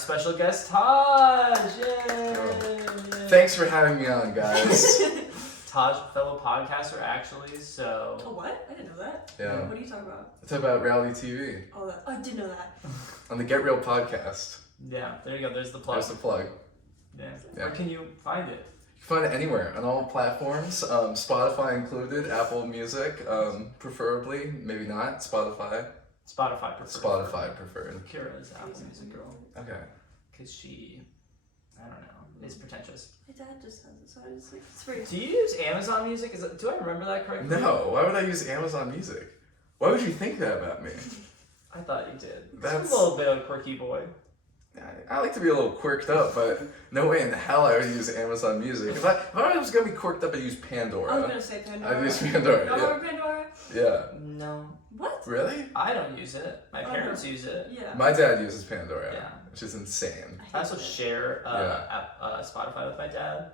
special guest, Taj. Yay! Thanks for having me on, guys. Taj, fellow podcaster, actually, so... Oh, what? I didn't know that. Yeah. What are you talking about? It's about reality TV. Oh, I did know that. On the Get Real podcast. Yeah, there you go. There's the plug. There's the plug. Yeah. Yeah. Where can you find it? You can find it anywhere, on all platforms, Spotify included, Apple Music, preferably, maybe not, Spotify. Spotify preferred. Spotify preferred. Kira's Apple Music girl. Okay. Because she, I don't know, is pretentious. My dad just has it, so I just like, it's very... Do you use Amazon Music? Do I remember that correctly? No, why would I use Amazon Music? Why would you think that about me? I thought you did. That's- A little bit of a quirky boy. I like to be a little quirked up, but no way in hell I would use Amazon Music. If I was gonna be quirked up, I'd use Pandora. I was gonna say Pandora. I'd use Pandora, No, Pandora? yeah. No. What? Really? I don't use it. My parents use it. Yeah. My dad uses Pandora, Yeah. which is insane. I also share Spotify with my dad.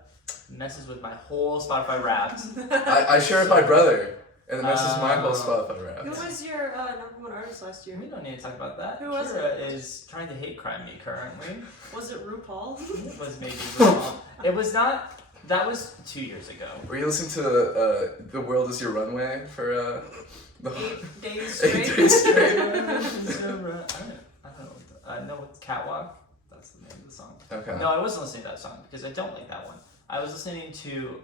Messes with my whole Spotify Wraps. I share with my brother, and it messes my whole Spotify rap. Who was your #1 artist last year? We don't need to talk about that. Who was Kira it? is trying to hate crime me currently. Was it RuPaul? It was maybe wrong. It was not. That was 2 years ago. Were you listening to The World Is Your Runway for the 8 days 8 straight? days straight? I know it's Catwalk. That's the name of the song. Okay. No, I wasn't listening to that song because I don't like that one. I was listening to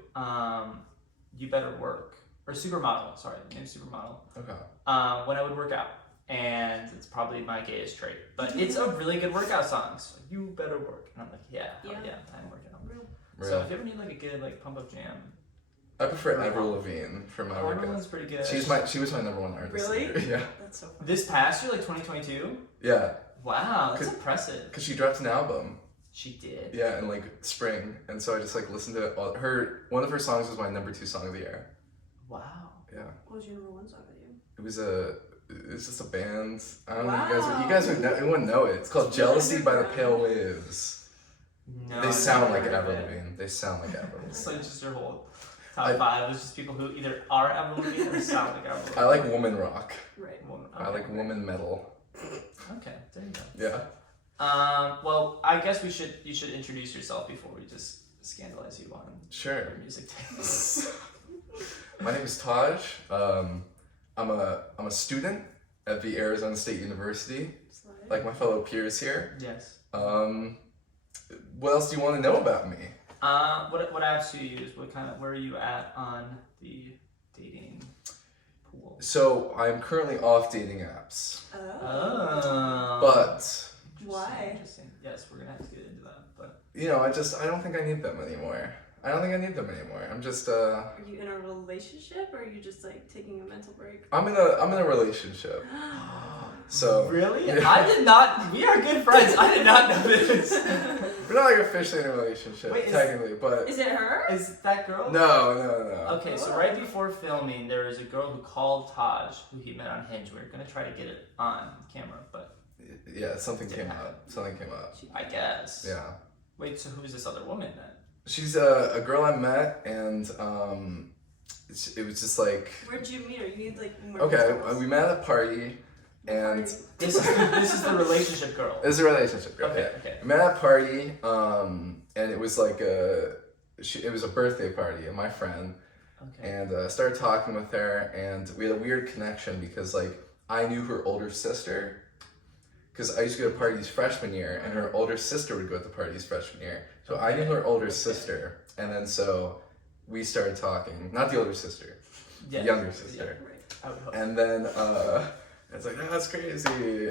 You Better Work or Supermodel. Sorry, the name's Supermodel. Okay. When I would work out, and it's probably my gayest trait, but it's a really good workout song. So you better work, and I'm like, yeah, I'm working out. Really? So if you ever need like a good like pump up jam, I prefer Avril Lavigne for my One's workouts. pretty good. She was my #1 artist. Really? Yeah. That's so funny. This past year, like 2022. Yeah. Wow, that's impressive. Because she dropped an album. She did. Yeah, in like spring, and so I just like listened to all one of her songs was my #2 song of the year. Wow. Yeah. What was your #1 song with you? It's just a band. I don't know. Wow. You guys would know. You wouldn't know it. It's called Jealousy by the Pale Waves. No, They sound like never Avril heard of it. Lavigne. They sound like Avril So Lavigne. just your whole top five was just people who either are Avril Lavigne or sound like Avril Lavigne. I like woman rock. Right. I like woman metal. Okay, there you go. Yeah. Well, I guess you should introduce yourself before we just scandalize you on Sure. your music taste. My name is Taj. I'm a student at the Arizona State University, like my fellow peers here. Yes. What else do you want to know about me? What apps do you use? Where are you at on the dating pool? So I'm currently off dating apps, Oh. but Why? Interesting. Yes, we're gonna have to get into that, but I don't think I need them anymore. I'm just Are you in a relationship, or are you just like taking a mental break? I'm in a relationship. So really, yeah. I did not. We are good friends. I did not know this. We're not like officially in a relationship, Wait, technically, but Is it her? Is that girl? no. Okay, so right before filming, there was a girl who called Taj, who he met on Hinge. We were gonna try to get it on camera, but Yeah, something came up. I guess. Yeah. Wait, so who's this other woman then? She's a girl I met, and it was just like, Where'd you meet her? You need like more okay, details. we met at a party, and This is the relationship girl. it was a relationship girl. Okay, Yeah. okay. We met at a party, and it was like it was a birthday party of my friend, Okay. and started talking with her, and we had a weird connection because like I knew her older sister. Because I used to go to parties freshman year, and her older sister would go to parties freshman year. So I knew her older sister, and then so we started talking. Not the older sister, the younger sister. Yeah, right. I would hope. And then it's like, oh, that's crazy.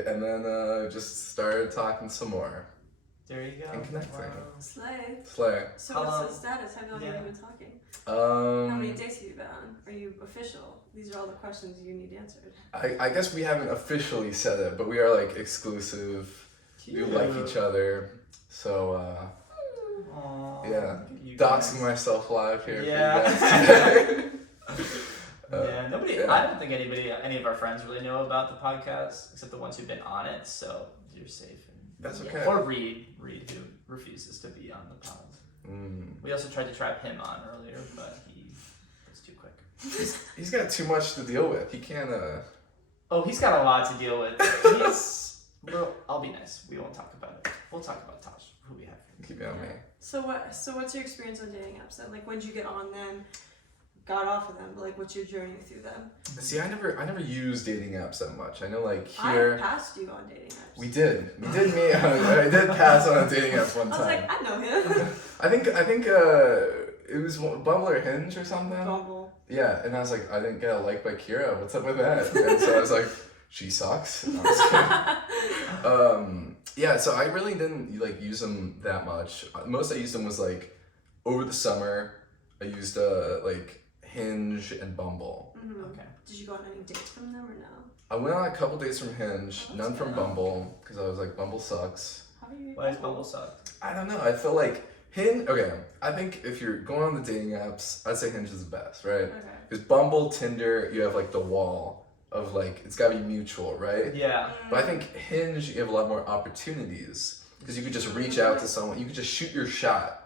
And then just started talking some more. There you go. And connecting. Wow. Slay. Slay. So what's the status? How long have you been talking? How many dates have you been on? Are you official? These are all the questions you need answered. I guess we haven't officially said it, but we are like exclusive. We like each other. So Aww, yeah, you doxing guys. myself live here. Yeah. For you guys. Yeah, nobody. yeah. I don't think any of our friends really know about the podcast, except the ones who've been on it. So you're safe. That's okay. Or Reed, who refuses to be on the pod. Mm. We also tried to trap him on earlier, but he was too quick. He's got too much to deal with. He can't. Oh, he's got a lot to deal with. Well, I'll be nice. We won't talk about it. We'll talk about Tosh, who we have. Keep it on me. So what's your experience on dating apps then? Like, when did you get on them? Got off of them, but like, what's your journey through them? See, I never used dating apps that much. I know, like here. I passed you on dating apps. We did me. I did pass on a dating app one I was time. like, I know him. I think it was Bumble or Hinge or something. Bumble. Yeah, and I was like, I didn't get a like by Kyra. What's up with that? And so I was like, she sucks. No, I'm just kidding. Yeah, so I really didn't like use them that much. Most I used them was like over the summer. I used like Hinge and Bumble. Mm-hmm. Okay. Did you go on any dates from them or no? I went on a couple dates from Hinge, Oh, none from good. Bumble, because I was like, Bumble sucks. How do you? Why does Bumble suck? I don't know. I feel like Hinge. Okay, I think if you're going on the dating apps, I'd say Hinge is the best, right? Okay. Because Bumble, Tinder, you have like the wall of like it's gotta be mutual, right? Yeah. But I think Hinge, you have a lot more opportunities because you could just reach out to someone. You could just shoot your shot.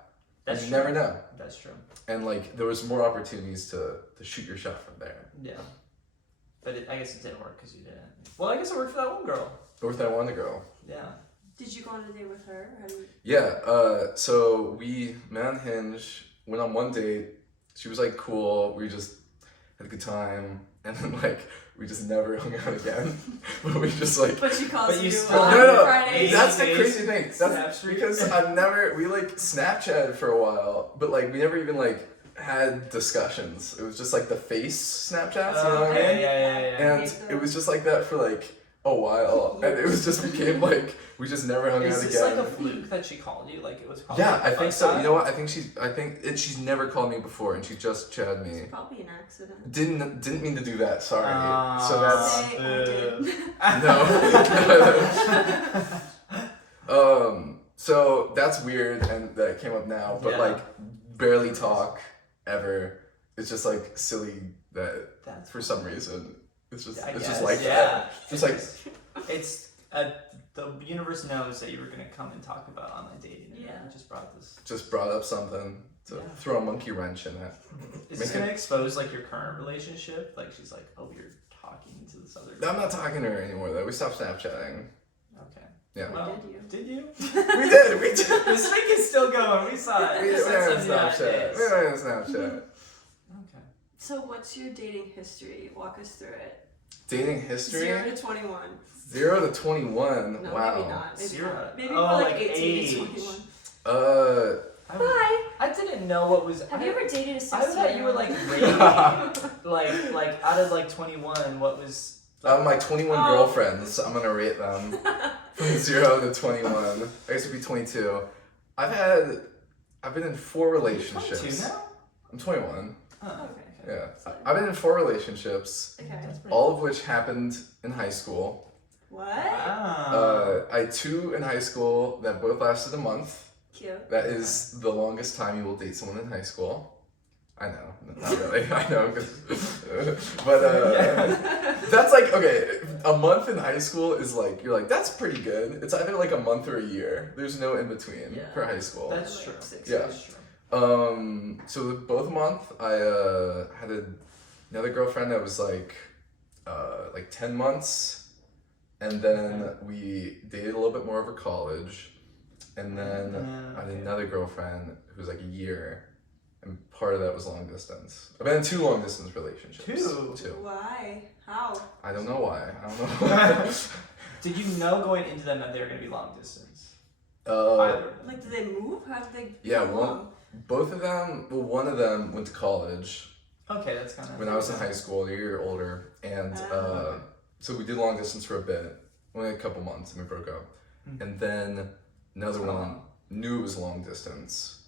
That's you true. never know. That's true. And like there was more opportunities to shoot your shot from there. Yeah. But I guess it didn't work because you didn't. Well, I guess it worked for that one girl. Or with that one girl. Yeah. Did you go on a date with her? Or how do you... Yeah. So we met on Hinge. Went on one date. She was like cool. We just had a good time, and then like we just never hung out again. But we just like. But she calls But you you still- on No. Fridays. That's the crazy thing. That's Snapchat. because we like Snapchatted for a while, but like we never even like had discussions. It was just like the face Snapchats, you know what I Okay. mean? Yeah. And it was just like that for like a while, and it was just became like we just never hung Is out this again. like a fluke that she called you? Like it was called. Yeah, like, I the think first so. time? You know what? I think she's never called me before, and she just chatted me. It's probably an accident. Didn't mean to do that. Sorry. So Say I that's so that's weird, and that came up now, but Yeah. like barely talk ever. It's just like silly that That's for some reason it's just I it's guess, just like yeah. that. Just like It's the universe knows that you were gonna come and talk about online dating, and Yeah. it just brought this. just brought up something to Yeah. throw a monkey wrench in it. Is Make this it- gonna expose like your current relationship? Like she's like, oh, you're talking to this other. No, I'm not talking to her anymore though. We stopped Snapchatting. Okay. Yeah. Well, did did you? We did. This thing is still going. We saw it. We You did. said We had 79 Snapchat. days. We had Snapchat. Okay. So what's your dating history? Walk us through it. Dating history. 0 to 21. 0 to 21. No, Wow. maybe not. Maybe Zero. not. Maybe Oh, more like like 18 age. to 21. I didn't know what was. Have you ever dated a 16? I thought you were like rating, like out of like 21, what was. My 21 Oh. girlfriends, I'm gonna rate them from 0 to 21. I guess it'd be 22. I've been in 4 relationships. 22 now? I'm 21. Oh, Okay. Yeah. I've been in 4 relationships, Okay. That's pretty all of which happened in high school. What? Wow. I had 2 in high school that both lasted a month. Cute. That is the longest time you will date someone in high school. I know, not really. I know, but that's like okay. A month in high school is like you're like that's pretty good. It's either like a month or a year. There's no in between Yeah. for high school. That's Like true. 6 Yeah. That's true. So both month I had another girlfriend that was like 10 months, and then we dated a little bit more over college, and then I had another girlfriend who was like a year. And part of that was long distance. I've been in 2 long distance relationships. 2? Why? How? I don't know why. I don't know why. Did you know going into them that they were going to be long distance? uh, Either of them. Like, did they move? How did they? Yeah, how one- long? both of them, well, one of them went to college Okay, that's kind of. when I was in high school, a year older. And Oh. so we did long distance for a bit, only a couple months, and we broke up. Hmm. And then another That's one long. knew it was long distance,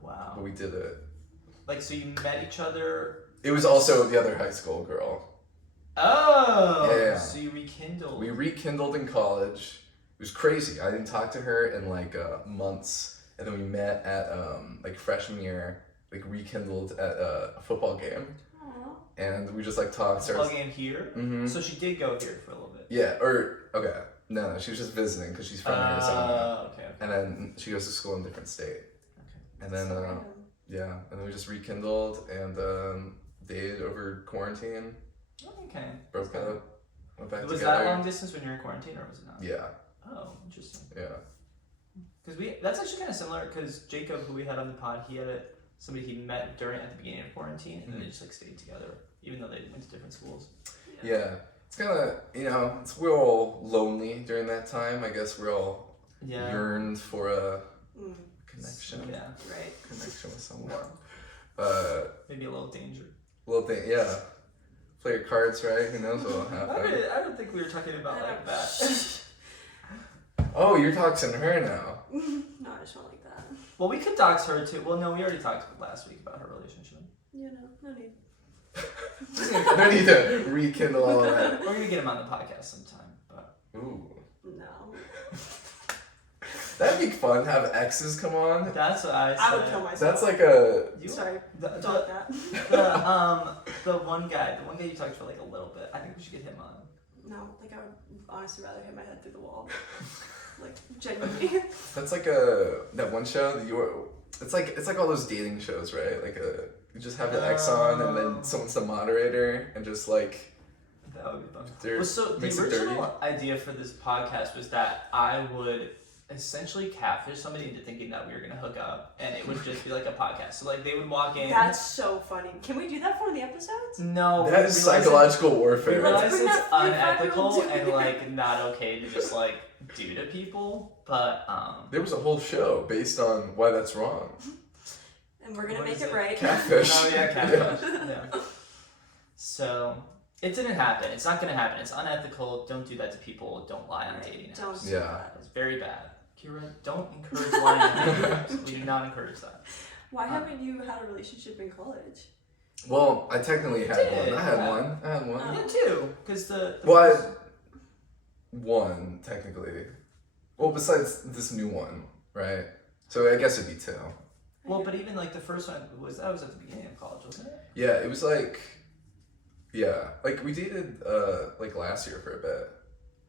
Wow. but we did it. Like, so you met each other. It was also the other high school girl. Oh! Yeah. So you rekindled. We rekindled in college. It was crazy. I didn't talk to her in like months, and then we met at like freshman year, like rekindled at a football game, Aw. and we just like talked. Plug in here. Mm-hmm. So she did go here for a little bit. Yeah, or okay, no, she was just visiting because she's from Arizona, Okay. and then she goes to school in a different state, and then So random. yeah, and then we just rekindled and dated over quarantine, Okay. broke up, went back Was together. that long distance when you were in quarantine, or was it not? Yeah, Oh, interesting. yeah. Because that's actually kind of similar. Because Jacob, who we had on the pod, he had somebody he met at the beginning of quarantine, and then they just like stayed together, even though they went to different schools. Yeah. It's kind of, we're all lonely during that time. I guess we're all yearned for a connection. Yeah. Right. Connection with someone. Maybe a little danger. Little thing, yeah. Play your cards right. Who knows what'll happen? I don't think we were talking about like that. Oh, you're doxing her now. No, I just want like that. Well, we could dox her too. Well, no, we already talked last week about her relationship. You know, no need. No need to rekindle all of that. We're gonna get him on the podcast sometime, but. Ooh. No. That'd be fun. Have exes come on. That's what I said. I would kill myself. That's like a. Sorry. The one guy you talked for like a little bit. I think we should get him on. No, like I would honestly rather hit my head through the wall. Like genuinely. That's like that one show that it's like all those dating shows, right? Like you just have the ex on and then someone's the moderator and just like. That would be fun. Well, so the original idea for this podcast was that I would essentially catfish somebody into thinking that we were gonna hook up, and it would just be like a podcast. So like they would walk in. That's so funny. Can we do that for one of the episodes? No. That is psychological warfare. We realize Let's bring it's that unethical 45-year-old and like not okay to just like do to people, but there was a whole show based on why that's wrong. And we're gonna make it right. Catfish. Oh yeah, catfish. Yeah. So it didn't happen. It's not gonna happen. It's unethical. Don't do that to people. Don't lie on dating apps. Don't do Yeah. that. It's very bad. Kira, don't encourage lying on dating apps. We do not encourage that. Why haven't you had a relationship in college? Well, I technically had did, one. I had yeah. one. Oh. Yeah, too. Because the Well, one technically. Well, besides this new one, right? So I guess it'd be two. Well, but even like the first one was at the beginning of college, wasn't it? Yeah, it was like, like we dated like last year for a bit.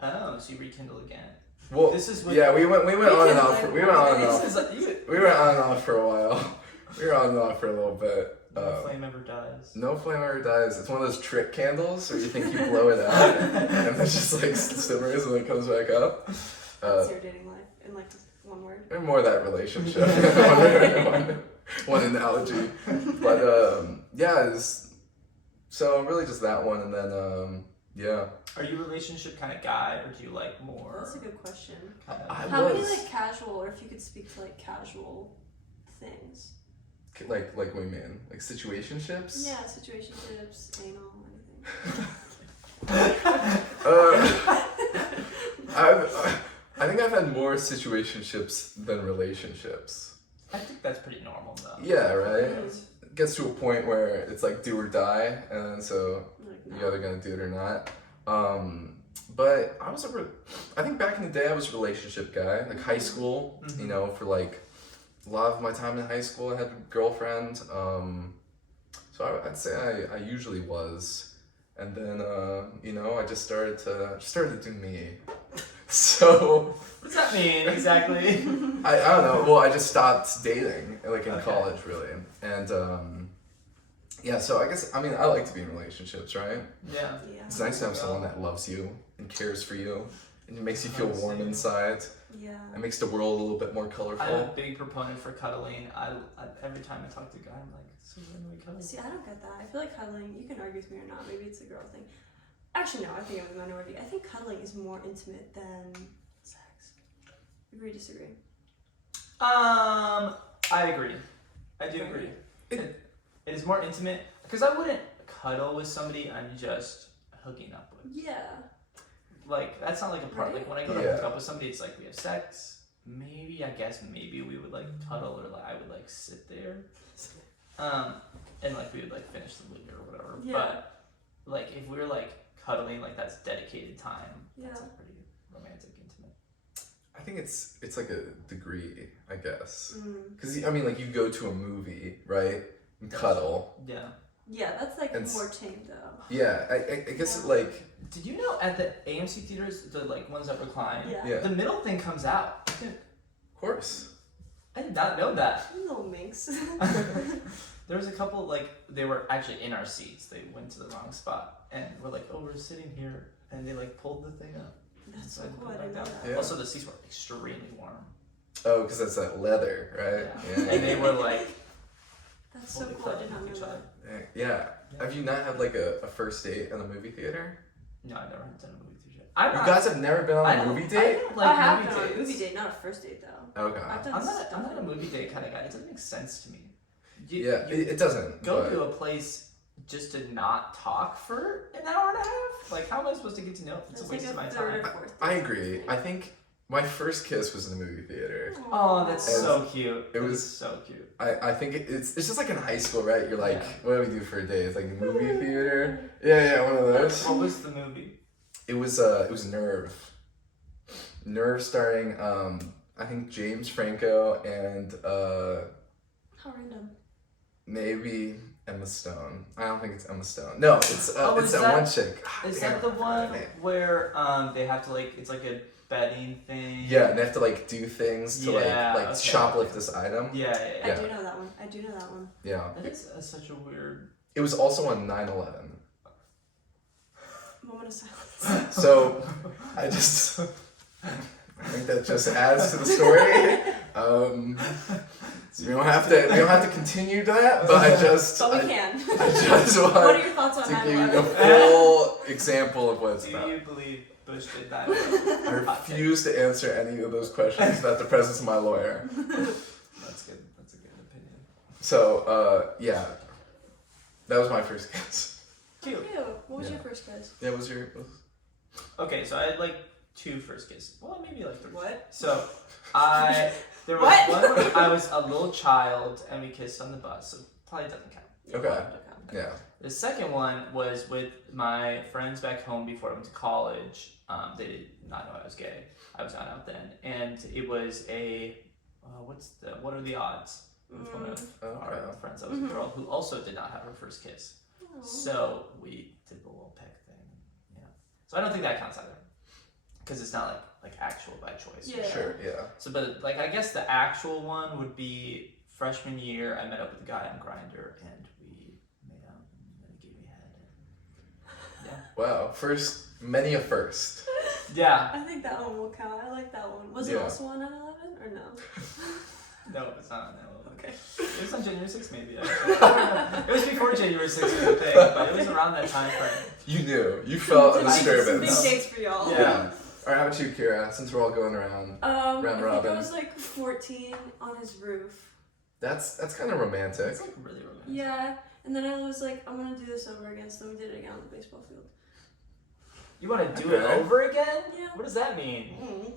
Oh, so you rekindle again. Well, This is we went on and off. We went on and off. This is We went on and off for a while. We were on and off for a little bit. no flame ever dies. No flame ever dies. It's one of those trick candles where you think you blow it out and it just like simmers and then comes back up. That's your dating life in like one word. Or more that relationship. one analogy. But so really just that one, and then Are you a relationship kind of guy, or do you like more? That's a good question. I Many was like casual, or if you could speak to like casual things? like what do you mean? Like situationships? Yeah, situationships, anal, anything. I think I've had more situationships than relationships. I think that's pretty normal though. Yeah, right? It gets to a point where it's like do or die, and so Like, you're either gonna do it or not. But I think back in the day I was a relationship guy, like high school, Mm-hmm. you know, for like a lot of my time in high school I had a girlfriend. So I'd say I usually was. And then, I just started to do me. So. What does that mean exactly? I don't know. Well, I just stopped dating, like in Okay. college, really. And, so I guess, I like to be in relationships, right? Yeah. Yeah. It's nice to have someone that loves you and cares for you. And it makes you feel warm inside. Yeah. It makes the world a little bit more I'm a colorful. big proponent for cuddling. I every time I talk to a guy, I'm like, so when do we cuddle? See, I don't get that. I feel like cuddling, you can argue with me or not, maybe it's a girl thing. Actually, no, I think I'm the minority. I think cuddling is more intimate than sex. Agree, disagree? I agree. I do agree. It is more intimate because I wouldn't cuddle with somebody I'm just hooking up with. Yeah. Like that's not like a part. Right. Like when I go to Yeah. hook up with somebody, it's like we have sex. Maybe maybe we would like cuddle or like I would like sit there, and like we would like finish the movie or whatever. Yeah. But like if we were like cuddling, like that's dedicated time. That's Yeah. like pretty romantic, intimate. I think it's like a degree, I guess. Mm. Because, like you go to a movie, right? And cuddle. Yeah. Yeah, that's like And more tame though. Yeah, I guess Yeah. like, Did you know at the AMC theaters, the like ones that recline, Yeah. the middle thing comes out? of course. I did not know that. Little minx. There was a couple like they were actually in our seats. They went to the wrong spot and we're like, oh, we're sitting here, and they like pulled the thing up. That's so So I cool. put I it didn't know back down. that. Yeah. Also, the seats were extremely warm. Oh, because that's that leather, right? Yeah. And they were like, That's so cool. I did not know that. Yeah. Have you not had like a first date in a movie theater? No, I've never done a movie theater. You guys have never been on a movie date? I have been on a movie date, not a first date though. Okay. I'm not a movie date kind of guy. It doesn't make sense to me. It doesn't. Go to a place just to not talk for an hour and a half? Like, how am I supposed to get to know? It's a waste of my time. I agree. I think my first kiss was in the movie theater. Oh, that's so cute. It was so cute. I think it's just like in high school, right? You're like, what do we do for a day? It's like movie theater. Yeah, one of those. What was the movie? It was Nerve. Nerve starring I think James Franco and how random. Maybe Emma Stone. I don't think it's Emma Stone. No, it's that one chick. Is that the one where they have to like, it's like a betting thing? Yeah, and they have to like do things to shoplift this item. Yeah. I do know that one. Yeah. That is such a weird. It was also on 9/11. Moment of silence. So I think that just adds to the story. So we don't have to continue that, but But we can. I just want What are your thoughts on to 9/11? give you a full example of what it's about. Do you believe Bush did that? I refuse to answer any of those questions without the presence of my lawyer. That's good. That's a good opinion. So that was my first kiss. Cute. What was your first kiss? Yeah, what was your? Okay, so I had like 2 first kisses. Well, maybe like 3. What? So there was one where I was a little child and we kissed on the bus, so probably doesn't count. Okay. Yeah. The second one was with my friends back home before I went to college. They did not know I was gay. I was not out then, and it was a what are the odds? With one of our friends that was a girl who also did not have her first kiss. So we did the little peck thing. Yeah. So I don't think that counts either, because it's not like actual by choice. Yeah. Sure. Yeah. So, but like I guess the actual one would be freshman year. I met up with a guy on Grindr and we made out and then he gave me head. And, yeah. Wow. Many a first. Yeah. I think that one will count. I like that one. Was it also on 9/11 or no? No, it's not on that level. Okay. It was on January 6th maybe. It was before January 6th was a thing, but it was around that time frame. You knew. You felt a disturbance. Some big dates for y'all. Yeah. All right, how about you, Kyra? Since we're all going around, round I think robin. I was like 14 on his roof. That's kind of romantic. It's like really romantic. Yeah, and then I was like, I'm gonna do this over again. So then we did it again on the baseball field. You want to do it over again? Yeah. What does that mean?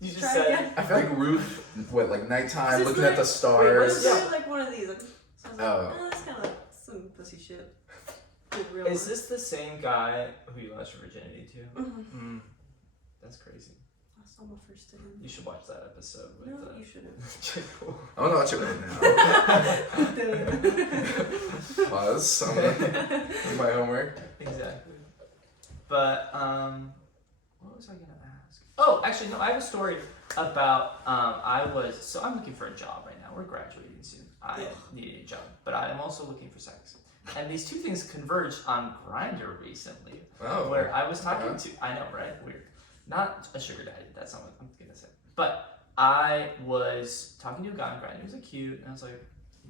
You just Try said. again. I feel like roof, like nighttime, It's looking like- at the Wait, stars. what if like one of these? Like, so I was like, Oh. that's kind of like some pussy shit. Real Is this the same guy who you lost your virginity to? Mm-hmm. That's crazy. Lost all my first to him. You should watch that episode with. No, you shouldn't. I want to watch it right now. Pause. I'm gonna do my homework. Exactly. But what was I gonna ask? Oh, actually no, I have a story about I'm looking for a job right now. We're graduating soon. I need a job, but I am also looking for sex. And these two things converged on Grindr recently, where I was talking to. I know, right? Weird. Not a sugar daddy. That's not what I'm gonna say. But I was talking to a guy on Grindr. He was like cute, and I was like.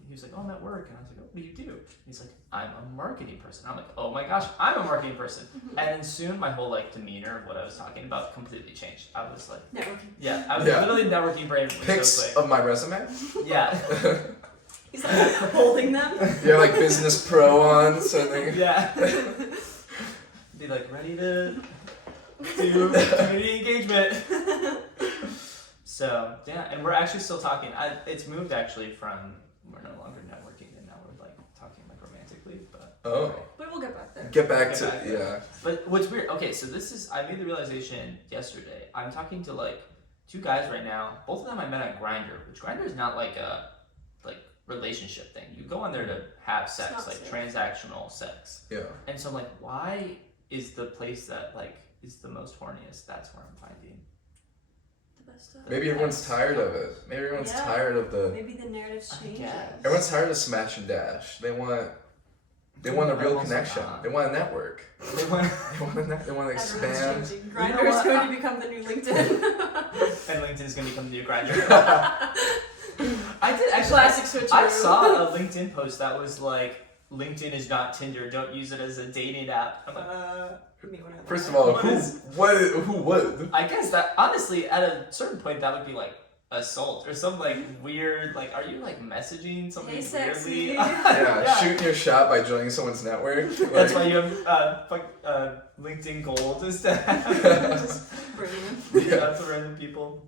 He was like, oh, I'm at work. And I was like, oh, what do you do? He's like, I'm a marketing person. I'm like, oh my gosh, I'm a marketing person. And then soon my whole like demeanor of what I was talking about completely changed. I was like, Networking. yeah, I was literally networking brain. Pics so quick. of my resume? Yeah. He's like holding them. You have like Business Pro on, so they... Yeah. Be like, ready to do community engagement. So, yeah, and we're actually still talking. It's moved actually from... We're no longer networking, and now we're like talking like romantically, but But we'll get back there. Get back to yeah. But what's weird? Okay, so I made the realization yesterday. I'm talking to like 2 guys right now. Both of them I met on Grindr, which Grindr is not like a relationship thing. You go on there to have sex, like transactional sex. Yeah. And so I'm like, why is the place that like is the most horniest? That's where I'm finding. Maybe everyone's tired of it. Maybe everyone's tired of the... Maybe the narrative's changing. Everyone's tired of smash and dash. They want They want a real connection. They want a network. They want to expand. Grindr is going to become the new LinkedIn. And LinkedIn is going to become the new Grindr. I did actually. Classic switcheroo. I saw a LinkedIn post that was like, LinkedIn is not Tinder. Don't use it as a dating app. I'm like, first of all, who would? I guess that honestly, at a certain point, that would be like assault or some like weird. Like, are you like messaging something weirdly? Yeah, shooting your shot by joining someone's network. Like, that's why you have LinkedIn Gold instead. Just to random people.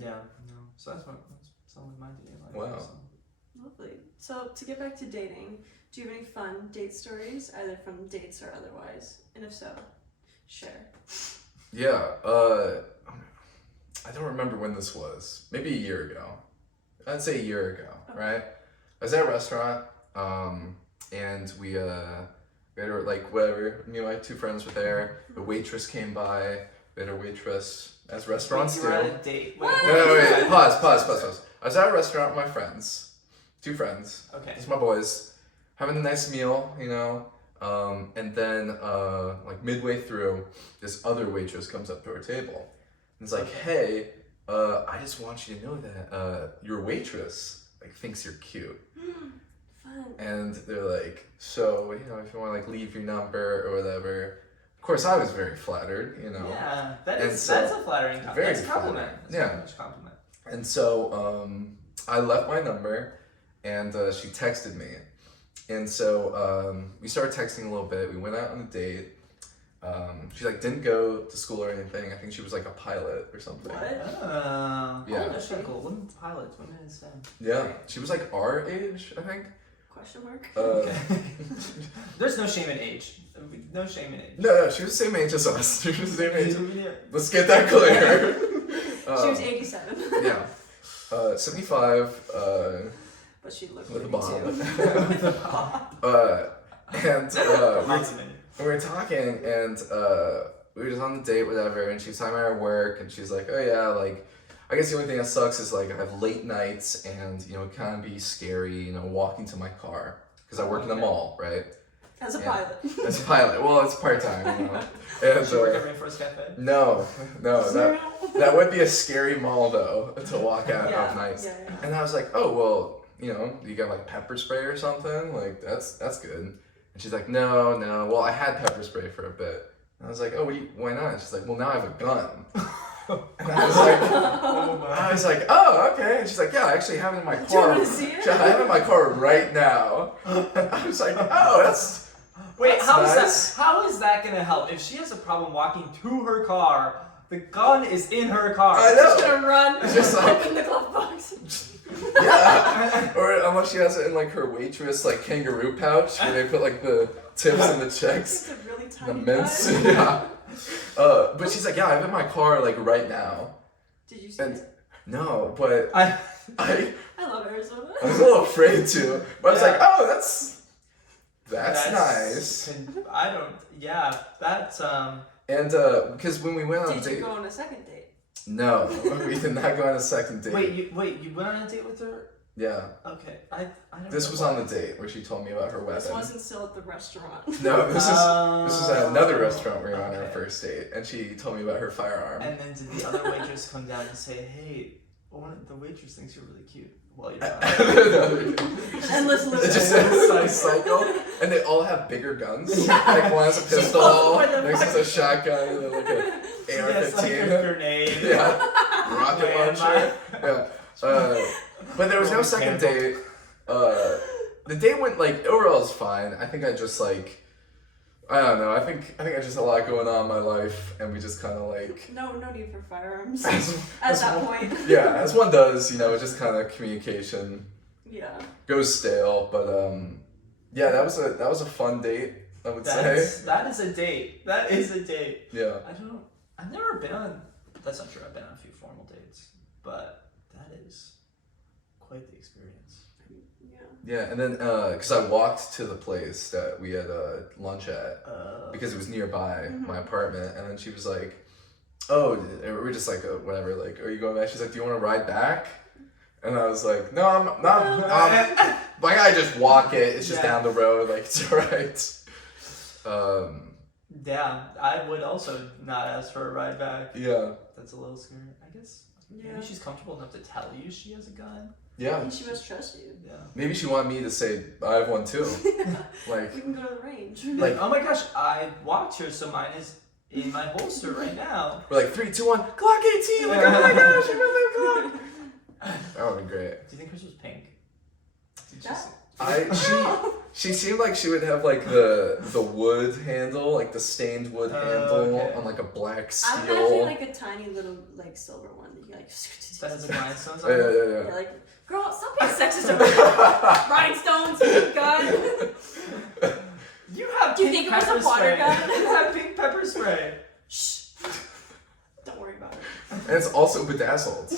Yeah, no. So that's some of my dating life. Wow. So. Lovely. So to get back to dating, do you have any fun date stories, either from dates or otherwise? And if so, share. Yeah. I don't remember when this was. Maybe a year ago. I'd say a year ago, right? I was at a restaurant, and we had like whatever. Me and my two friends were there. The waitress came by. We had our waitress, as restaurants do. You were at a date. No, wait. Pause. I was at a restaurant with my friends. 2 friends. Okay. It's my boys. Having a nice meal, you know. And then, like midway through, this other waitress comes up to our table. And it's like, hey, I just want you to know that your waitress like thinks you're cute. Fun. And they're like, so, you know, if you want to like leave your number or whatever. Of course, I was very flattered, you know. Yeah, that's a flattering compliment. That's a compliment. That's yeah. very much a compliment. And so I left my number, and she texted me. And so we started texting a little bit. We went out on a date. She like didn't go to school or anything. I think she was like a pilot or something. What? Yeah. That's really cool. Women's pilots, women in STEM. Yeah. She was like our age, I think. Question mark? Okay. There's no shame in age. No shame in age. No, she was the same age as us. She was the same age. Let's get that clear. She was 87. Yeah. 75. But she looked with a 42. bob. And we were talking, and we were just on the date, whatever, and she was talking about her work, and she's like, oh yeah, like, I guess the only thing that sucks is like I have late nights, and you know, it can be scary, you know, walking to my car, because I work in the mall, right? As a pilot. As a pilot. Well, it's part-time, you know. And, she work at Rainforest Cafe? No, that would be a scary mall, though, to walk out at night. Yeah. And I was like, oh, well, you know, you got like pepper spray or something? Like, that's good. And she's like, no, well, I had pepper spray for a bit. And I was like, oh, why not? And she's like, well, now I have a gun. And I was like, oh, okay. And she's like, yeah, I actually have it in my car. Do you want to see it? I have it in my car right now. And I was like, oh, that's nice. How is that gonna help? If she has a problem walking to her car, the gun is in her car. I know. She's gonna run. Just like, open the glove box. Yeah. Or unless she has it in like her waitress like kangaroo pouch where they put like the tips and the checks. It's a really tiny the mints. gun. Yeah. But she's like, yeah, I have it in my car like right now. Did you see it? No, but I love Arizona. I was a little afraid to. But I was like, oh, that's nice. I don't. Yeah, that's And because when we went on a date. Did you go on a second date? No, we did not go on a second date. Wait, you went on a date with her? Yeah. Okay, I don't. This was on the date where she told me about her weapon. This wasn't still at the restaurant. No, this is at another restaurant we were on our first date, and she told me about her firearm. And then did the other waitress come down and say, "Hey, the waitress thinks you're really cute"? Well, you're not. Endless list. It's just a nice cycle, and they all have bigger guns. Like one has a pistol, next has a shotgun, and then like a AR-15. Like a grenade. Yeah. Rocket launcher. Yeah. But there was no second date. The date went like overall was fine. I think I just like I don't know. I think I just had a lot going on in my life, and we just kind of like no need for firearms at that point. Yeah, as one does, you know, just kind of communication. Yeah. Goes stale, but yeah, that was a fun date. I would say that is a date. That is a date. Yeah. I've never been on. That's not true. I've been on a few formal dates, but that is quite the experience. Yeah, and then because I walked to the place that we had lunch at because it was nearby my apartment, and then she was like, "Oh, we're just like whatever. Like, are you going back?" She's like, "Do you want to ride back?" And I was like, no, I'm not. Like, I just walk it. It's just down the road. Like, it's alright. Yeah, I would also not ask for a ride back. Yeah. That's a little scary. I guess Yeah. maybe she's comfortable enough to tell you she has a gun. Yeah. She must trust you. Yeah. Maybe she wanted me to say, I have one too. Like, we can go to the range. Like, oh my gosh, I walked here, so mine is in my holster right now. we're like, 3, 2, 1, Glock 18! Like, oh my gosh, I got my Glock! That would be great. Do you think hers was pink? She seemed like she would have like the wood handle, like the stained wood handle on like a black steel. I'm imagining like a tiny little like silver one that you like. That has the rhinestones Oh, on it? yeah. Yeah, like, girl, stop being sexist over here. Rhinestones, gun. You have Do you pink think it was a pepper water spray. gun? You have pink pepper spray. Shh. Don't worry about it. And it's also bedazzled.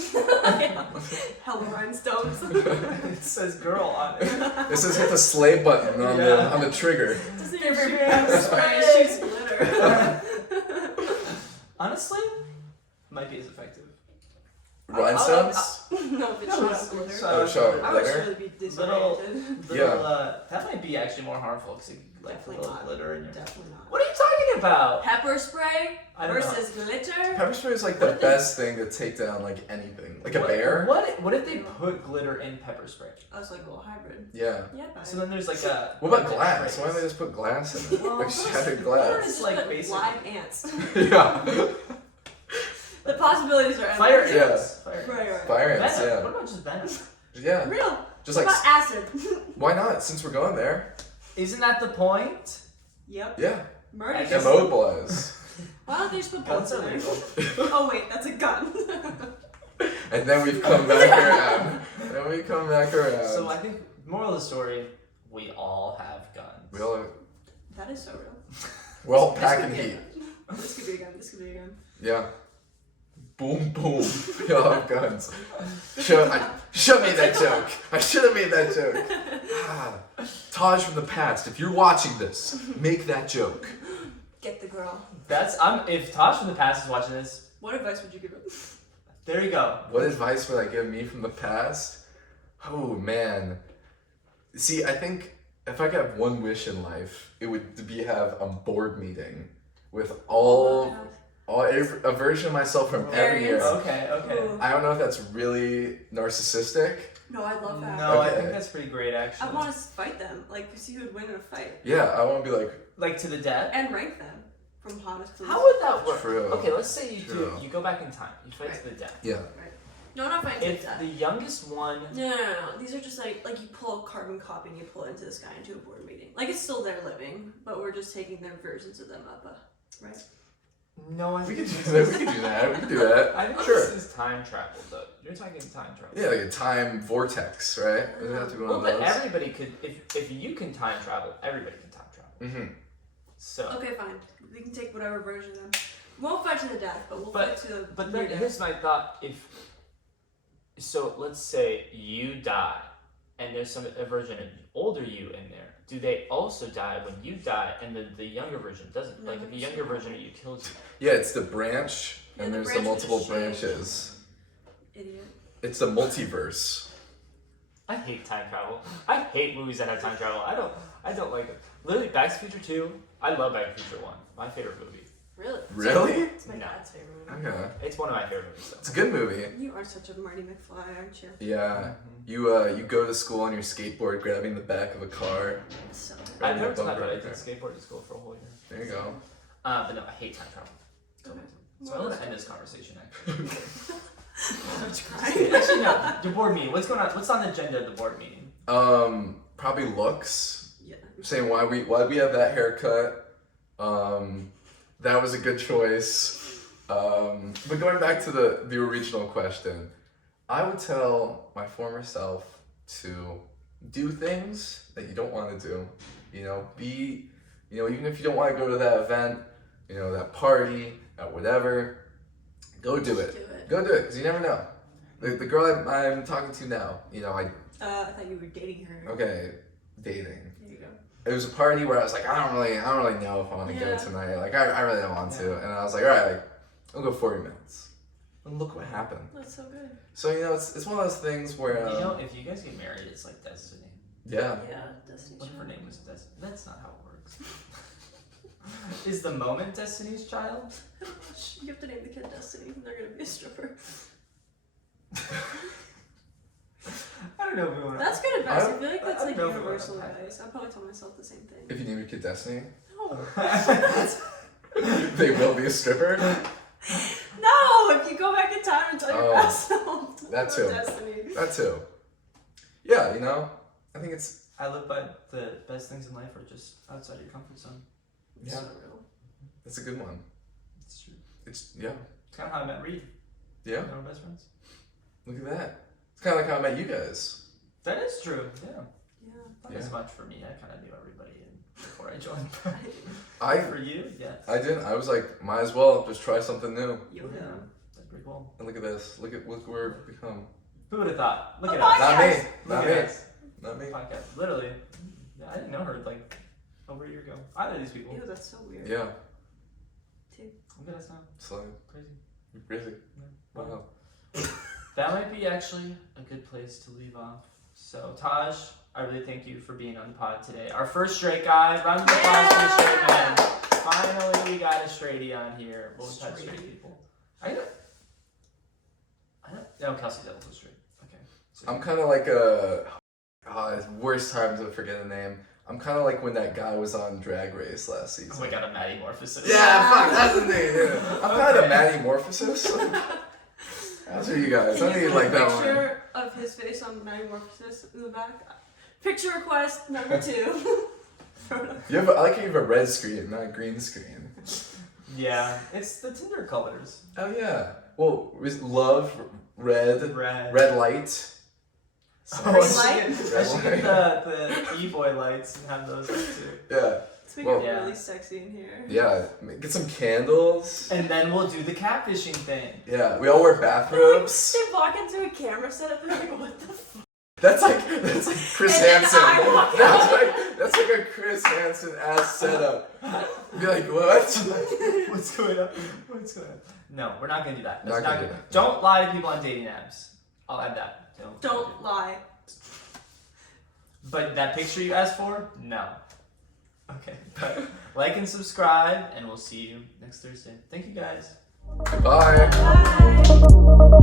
Hella rhinestones. It says girl on it. This is hit the slay button on the trigger. Doesn't even shoot pepper spray, it shoots glitter. Honestly, might be as effective. Rhinestones? No, if it shot out glitter. Oh, shot I would glitter? surely be Little, disoriented. that might be actually more harmful because like a Definitely little not. glitter in your. Definitely not. What are you talking about? Pepper spray I don't know. versus glitter. Pepper spray is like the best thing to take down like anything. Like a bear? What if they put glitter in pepper spray? I was like, well, hybrid. Yeah. Yeah, So then there's like a. What about glass? Why don't they just put glass in it? Well, Like shattered Or glass. just like put basic- live ants. Yeah. The possibilities are Fire endless. Yeah. ants. Fire ants. Right. Fire ants, Venom. yeah. What about just venom? Yeah. Real. Just What like, about acid? why not? Since we're going there. Isn't that the point? Yep. Yeah. Murder. I guess- Immobilize. Why don't they just put Guns bullets are in there? legal. Oh wait, that's a gun. And then we've come back around. Then we come back around. So I think moral of the story: we all have guns. We all are, That is so real. we're all This packing could be a heat. gun. This could be a gun. This could be a gun. Yeah. Boom, boom. We all have guns. Should have made that joke. I should have made that joke. Ah. Taj from the past, if you're watching this, make that joke. Get the girl. If Tosh from the past is watching this, What advice would you give him? there you go. What advice would I give me from the past? Oh, man. See, I think if I could have one wish in life, it would be have a board meeting with a version of myself from every year. Okay. Ooh. I don't know if that's really narcissistic. No, I love that. No, I Okay. think that's pretty great actually. I want to fight them. Like, see who would win in a fight. Yeah, I want to be like, Like to the death. And rank them from hottest to least. How would that work? True. Okay, let's say you True. you go back in time. You fight to the death. yeah. No, not fighting to If death. the youngest one, No. These are just like you pull a carbon copy and you pull it into the sky into a board meeting. Like it's still there living, but we're just taking their versions of them up, right? no, I We think could do that. We could do that. We could do that. I think Sure. this is time travel though. You're talking time travel. Yeah, like a time vortex, right? Does it have to be one Well, of but those? everybody could. If you can time travel, everybody can time travel. Mm-hmm. So. Okay, fine. We can take whatever version of them. We won't fight to the death, but we'll But- fight to the But near then death. here's my thought: so let's say you die, and there's a version of older you in there. Do they also die when you die, and the younger version doesn't? No, Like if the it's younger not. version of you kills you. Yeah, it's the branch, Yeah, and the there's the branch multiple was changed. branches. Idiot. It's the multiverse. I hate time travel. I hate movies that have time travel. I don't like it. Literally, Back to the Future 2. I love Back to the Future 1. My favorite movie. Really? Really? It's my No. dad's favorite movie. Okay. It's one of my favorite movies. It's a good movie. You are such a Marty McFly, aren't you? Yeah. You you go to school on your skateboard, grabbing the back of a car. So. I've never Bumper done that, but I did car. skateboard at school for a whole year. There you go. But no, I hate time travel. Okay. So I want to end this conversation actually. Crying. Actually, no. The board meeting. What's going on? What's on the agenda of the board meeting? Probably looks. Yeah. Saying why we have that haircut. That was a good choice. But going back to the original question, I would tell my former self to do things that you don't want to do. Even if you don't want to go to that event, that party, that whatever, go do it. Do it. Go do it, because you never know. The girl I'm talking to now, I thought you were dating her. okay, dating. There you go. It was a party where I was like, I don't really know if I want to go Yeah. tonight. Like, I really don't want to. And I was like, all right, I'll go 40 minutes. And look what happened. That's so good. So, it's one of those things where... if you guys get married, it's like destiny. Yeah. Yeah, Destiny's What if her Child. name was Destiny? That's not how it works. Is the moment Destiny's Child? You have to name the kid Destiny, and they're gonna be a stripper. I don't know if we want to. That's good advice. I feel like that's I like don't know if we universal wanna- advice. I probably tell myself the same thing. If you name your kid Destiny, No. they will be a stripper. No! If you go back in time and tell your past self. That too. Destiny. That too. Yeah, I think it's... I live by the best things in life are just outside your comfort zone. It's Yeah. so real. It's a good one. It's true. It's kind of how I met Reed. Yeah. We're best friends. Look at that. It's kind of like how I met you guys. That is true. Yeah. Yeah. Not Yeah. as much for me. I kind of knew everybody before I joined. For you, yes. I didn't. I was like, might as well just try something new. Yo. Yeah. That's pretty cool. And look at this. Look where we've become. Who would have thought? Look A at us. Not me. Yes. Look Not at me. us. Not me. Podcast. Literally. Yeah, I didn't know her like over a year ago. I know these people. Ew, that's so weird. Yeah. Look at us now. So Crazy. crazy. Yeah. Wow. That might be actually a good place to leave off. So, Taj, I really thank you for being on the pod today. Our first straight guy. Round of applause for the straight man. Finally, we got a straightie on here. Well, we've had straight people. I don't. No, Kelsey's also straight. Okay. So, I'm kind of like worst time to forget a name. I'm kind of like when that guy was on Drag Race last season. oh, we got a Maddie Morphosis. Yeah, fuck, that's the name. Yeah. I'm kind of a Maddie Morphosis. That's for you guys. Can I you need put like a that one. picture of his face on Metamorphosis in the back? Picture request number 2. I like how you have a red screen, not a green screen. Yeah, it's the Tinder colors. Oh yeah. Well, love, red light. Oh, Green I should light? get, I should get the e-boy lights and have those up too. Yeah. Let's make Well, it yeah. really sexy in here. Yeah. Get some candles. And then we'll do the catfishing thing. Yeah. We all wear bathrobes. They walk into a camera setup and they're like, what the fuck? That's like Chris And then Hansen. I walk out. That's like a Chris Hansen ass setup. Be like, what? What's going on? What's going on? No, we're not gonna do that. That's Not gonna do that. Don't lie to people on dating apps. I'll add that. Don't lie. But that picture you asked for? No. Okay. But like and subscribe, and we'll see you next Thursday. Thank you guys. Bye. Bye.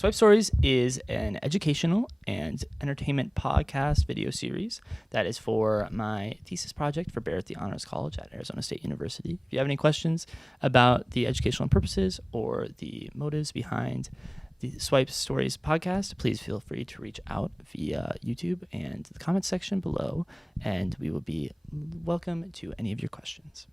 Swipe Stories is an educational and entertainment podcast video series that is for my thesis project for Bear at the Honors College at Arizona State University. If you have any questions about the educational purposes or the motives behind the Swipe Stories podcast, please feel free to reach out via YouTube and the comments section below, and we will be welcome to any of your questions.